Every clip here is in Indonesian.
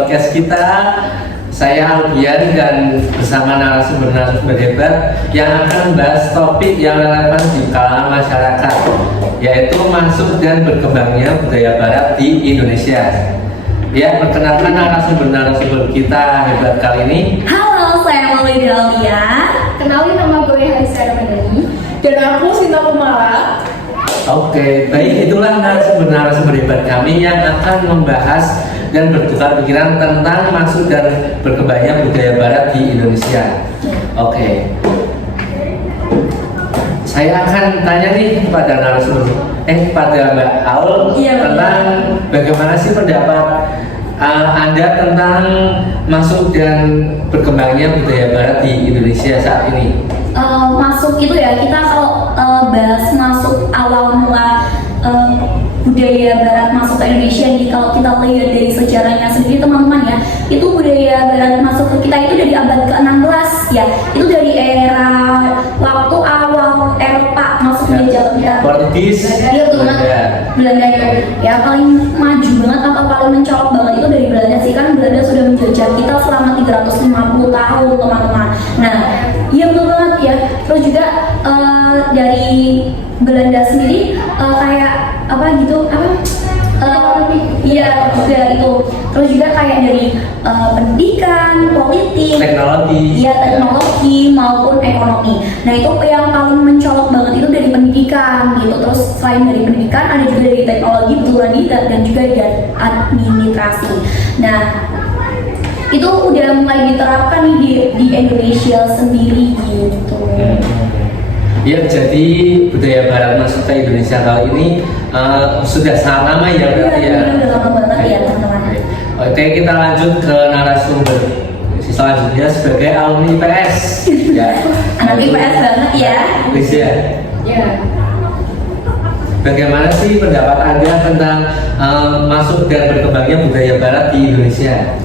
podcast kita. Saya Albian dan bersama narasumber hebat yang akan membahas topik yang relevan di kalangan masyarakat, yaitu masuk dan berkembangnya budaya barat di Indonesia. Ya, perkenalkan narasumber kita hebat kali ini. Halo, saya Maulida Aulia. Kenalin, nama gue Harisya Ramadhani. Dan aku Sinta Kumala. Oke, baik, itulah narasumber hebat kami yang akan membahas dan bertukar pikiran tentang masuk dan berkembangnya budaya barat di Indonesia. Oke. Saya akan tanya nih kepada narasumber, kepada Mbak Aul tentang bagaimana sih pendapat Anda tentang masuk dan berkembangnya budaya barat di Indonesia saat ini. Masuk itu ya, kita kalau bahas masuk awal mula budaya barat masuk ke Indonesia nih, kalau kita lihat dari sejarahnya sendiri teman-teman ya, itu budaya barat masuk ke kita itu dari abad ke-16 ya, itu dari era waktu awal Eropa masuk menjajah kita. Portugis, Belanda itu ya paling maju banget atau paling mencolok banget itu dari Belanda sih, kan Belanda sudah menjajah kita selama 350 tahun teman-teman. Nah, iya betul banget ya. Terus juga dari Belanda sendiri kayak apa gitu iya juga itu. Terus juga kayak dari pendidikan, politik, teknologi maupun ekonomi. Nah itu yang paling mencolok banget itu dari pendidikan gitu. Terus selain dari pendidikan ada juga dari teknologi betul tadi, dan juga dari administrasi. Nah itu udah mulai diterapkan nih di Indonesia sendiri gitu. Ya, jadi budaya barat masuk ke Indonesia kali ini sudah sangat lama ya berarti ya. Udah lama banget ya teman-teman. Oke, kita lanjut ke narasumber selanjutnya sebagai alumni IPS. Ya. Anak IPS banget ya. Bisa. Ya. Bagaimana sih pendapat Anda tentang masuk dan berkembangnya budaya barat di Indonesia?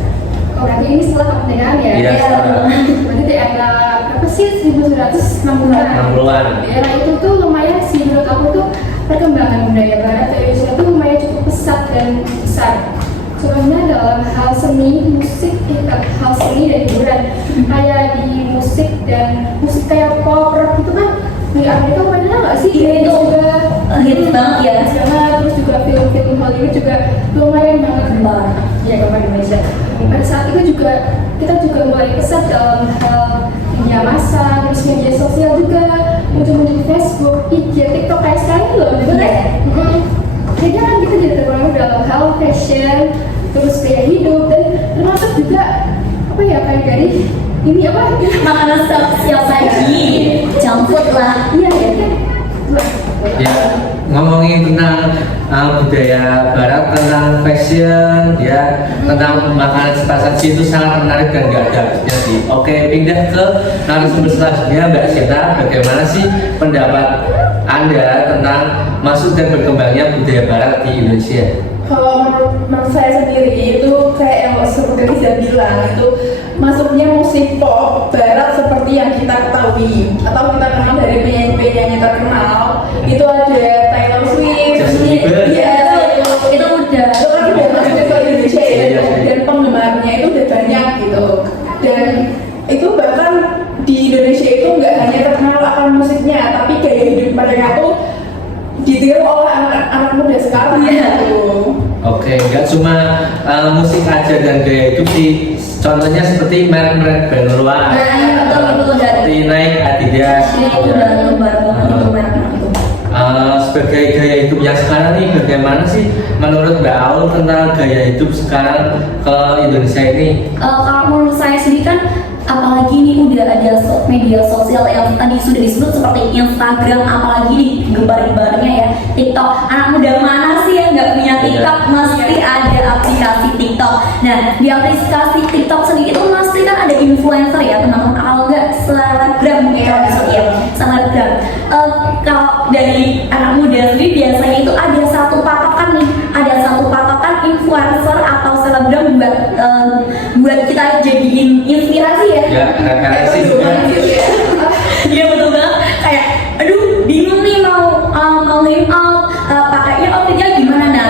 Oh, berarti ini setelah kemerdekaan ya? Iya, setelah. Berarti di era berapa sih? 1960-an. 60-an. Di era itu tuh lumayan sih, menurut aku tuh perkembangan budaya barat di Indonesia tuh lumayan cukup pesat dan besar. Contohnya dalam hal seni, musik, hal seni dan hiburan. Kayak di musik dan musik kayak pop, rock itu kan di Amerika mainnya nggak sih? Iya, itu juga hits banget ya. Terus juga film-film Hollywood juga lumayan banget ya ke Indonesia. Pada saat itu juga kita juga mulai pesat dalam hal media massa, terus media sosial juga muncul di Facebook, IG, TikTok kayak sekarang loh, bener ya? Jadi kan kita jadi terpengaruh dalam hal fashion, terus gaya hidup, dan termasuk juga apa ya, kayak dari ini apa? Makanan siap saji, junk food lah. Iya ya kan? Ya, ngomongin tentang budaya barat, tentang fashion, ya, tentang makanan cepat saji itu sangat menarik dan gak ada habisnya sih. Oke, pindah ke narasumber selanjutnya, Mbak Sinta. Bagaimana sih pendapat Anda tentang masuk dan berkembangnya budaya barat di Indonesia? Kalau menurut saya sendiri itu kayak yang seperti Riza bilang, itu masuknya musik pop barat seperti yang kita ketahui atau kita kenal dari penyanyi-penyanyi terkenal. Itu ada Taylor Swift, Itu udah. itu kan udah masuk ke Indonesia ya, dan penggemarnya itu udah banyak gitu. Dan itu bahkan di Indonesia itu nggak hanya terkenal akan musiknya, tapi gaya hidup mereka tuh ditiru oleh anak-anak muda sekarang gitu. Oke, nggak cuma musik aja dan gaya hidup sih. Contohnya seperti merek-merek brand luar, seperti Nike, Adidas. Itu udah lebar banget itu merek itu. Sebagai gaya hidup yang sekarang nih, bagaimana sih menurut Mbak Aul tentang gaya hidup sekarang ke Indonesia ini? Kalau menurut saya sendiri kan, apalagi ini udah ada media sosial yang tadi sudah disebut seperti Instagram, apalagi di gembar-gembarnya ya, TikTok. Anak muda mana sih yang nggak punya TikTok? Mesti ada aplikasi TikTok. Nah, di aplikasi TikTok sendiri itu pasti kan ada influencer ya teman-teman, kalau nggak selebgram ya, selebgram. Kalau dari anak muda sendiri biasanya itu ada satu patokan nih, ada satu patokan influencer atau selebgram buat kita jadiin inspirasi ya. Ya, referensi juga. Iya betul banget. Kayak, aduh bingung nih mau hangout, pakainya outfitnya gimana nah?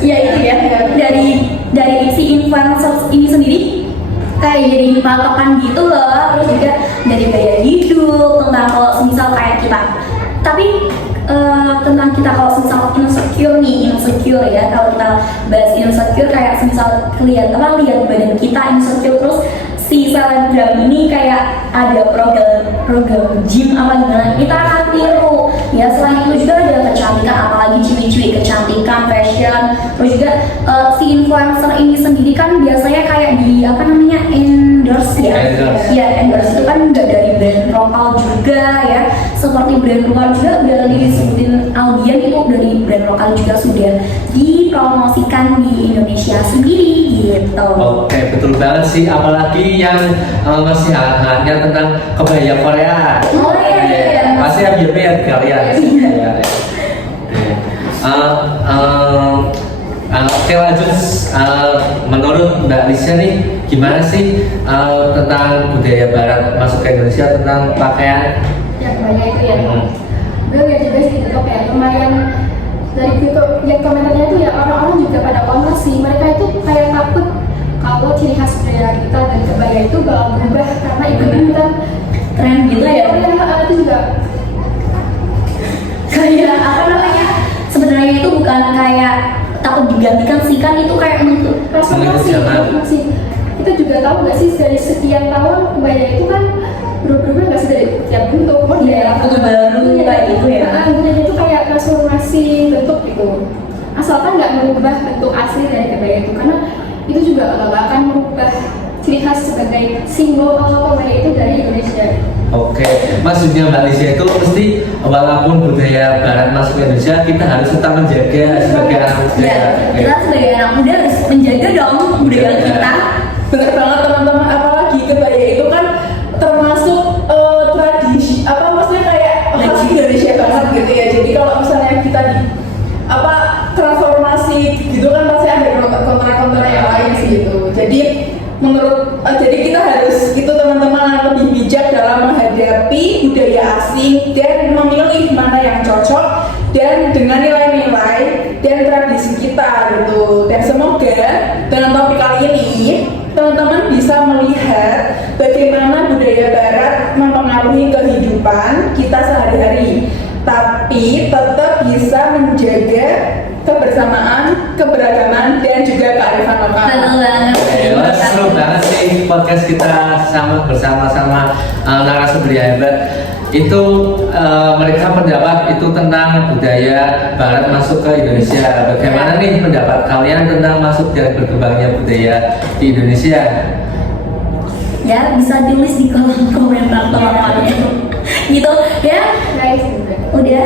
Ya itu ya, dari si influencer ini kayak jadi patokan gitu loh. Terus juga dari gaya hidup, tentang kalau misal kayak kita, tapi tentang kita kalau misal insecure ya, kalau kita bahas insecure kayak misal lihat badan kita insecure, terus si selebgram ini kayak ada program gym apa gimana, kita akan tiru ya. Selain itu juga ada kecantikan, apalagi cewek-cewek kecantikan, fashion. Terus juga si influencer ini sendiri kan biasanya kayak di endorse ya. Ya, endorse itu kan nggak dari brand lokal juga ya, seperti brand luar juga udah tadi disebutin Albian, itu dari brand lokal juga sudah dipromosikan di Indonesia sendiri gitu. Oke, betul banget sih, apalagi yang masih hangat-hangatnya tentang kebaya Korea. Oh, iya. Pasti ya kalian. Iya. Oke, lanjut. Menurut Mbak Lisha nih, gimana sih tentang budaya Barat masuk ke Indonesia, tentang pakaian? Yang banyak itu ya. Gue lihat juga sih itu kayak lumayan dari itu lihat komentarnya itu ya, orang-orang juga pada protes sih. Mereka itu kayak takut kalau ciri khas budaya kita dan kebaya itu bakal berubah karena ikut-ikutan Tren gitu ya. Itu juga Kayak sebenarnya itu bukan kayak takut digantikan sih, kan itu kayak untuk transformasi. Transformasi. Kita juga tahu nggak sih dari sekian tahun kebaya itu kan berubah nggak sih dari tiap bentuk Iya, bentuk baru kayak gitu ya. Budaya itu kayak transformasi bentuk gitu, asalkan nggak merubah bentuk asli dari kebaya itu, karena itu juga nggak akan merubah ciri khas sebagai simbol kalau kebaya itu dari Indonesia. Oke, maksudnya Mbak Lisha itu mesti walaupun budaya Barat masuk ke Indonesia, kita harus tetap menjaga sebagai anak muda. ya, kita sebagai anak muda harus menjaga dong budaya kita. Bener banget teman-teman, apalagi kebaya itu kan termasuk tradisi, maksudnya kayak khas Indonesia banget gitu ya. Jadi kalau misalnya kita transformasi gitu kan pasti ada kontra-kontra yang lain sih gitu. Jadi jadi kita harus itu teman-teman lebih bijak dalam menghadapi budaya asing dan memilih mana yang cocok dan dengan nilai-nilai dan tradisi kita gitu. Dan semoga dengan topik kali ini teman-teman bisa melihat bagaimana budaya Barat mempengaruhi kehidupan kita sehari-hari, tapi tetap bisa menjaga kebersamaan, keberagaman, dan juga kearifan lokal. Betul banget. Seru banget sih podcast kita bersama-sama narasumber yang hebat. Itu mereka pendapat itu tentang budaya Barat masuk ke Indonesia. Bagaimana nih pendapat kalian tentang masuk dan berkembangnya budaya di Indonesia? Ya, bisa tulis di kolom komentar teman-teman gitu ya. Guys, Udah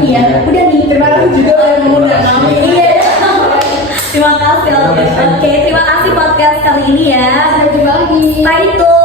nih. Terima kasih juga yang mengundang kami. Iya. Terima kasih. Oke, terima kasih podcast kali ini ya. sampai jumpa lagi. Stay tune.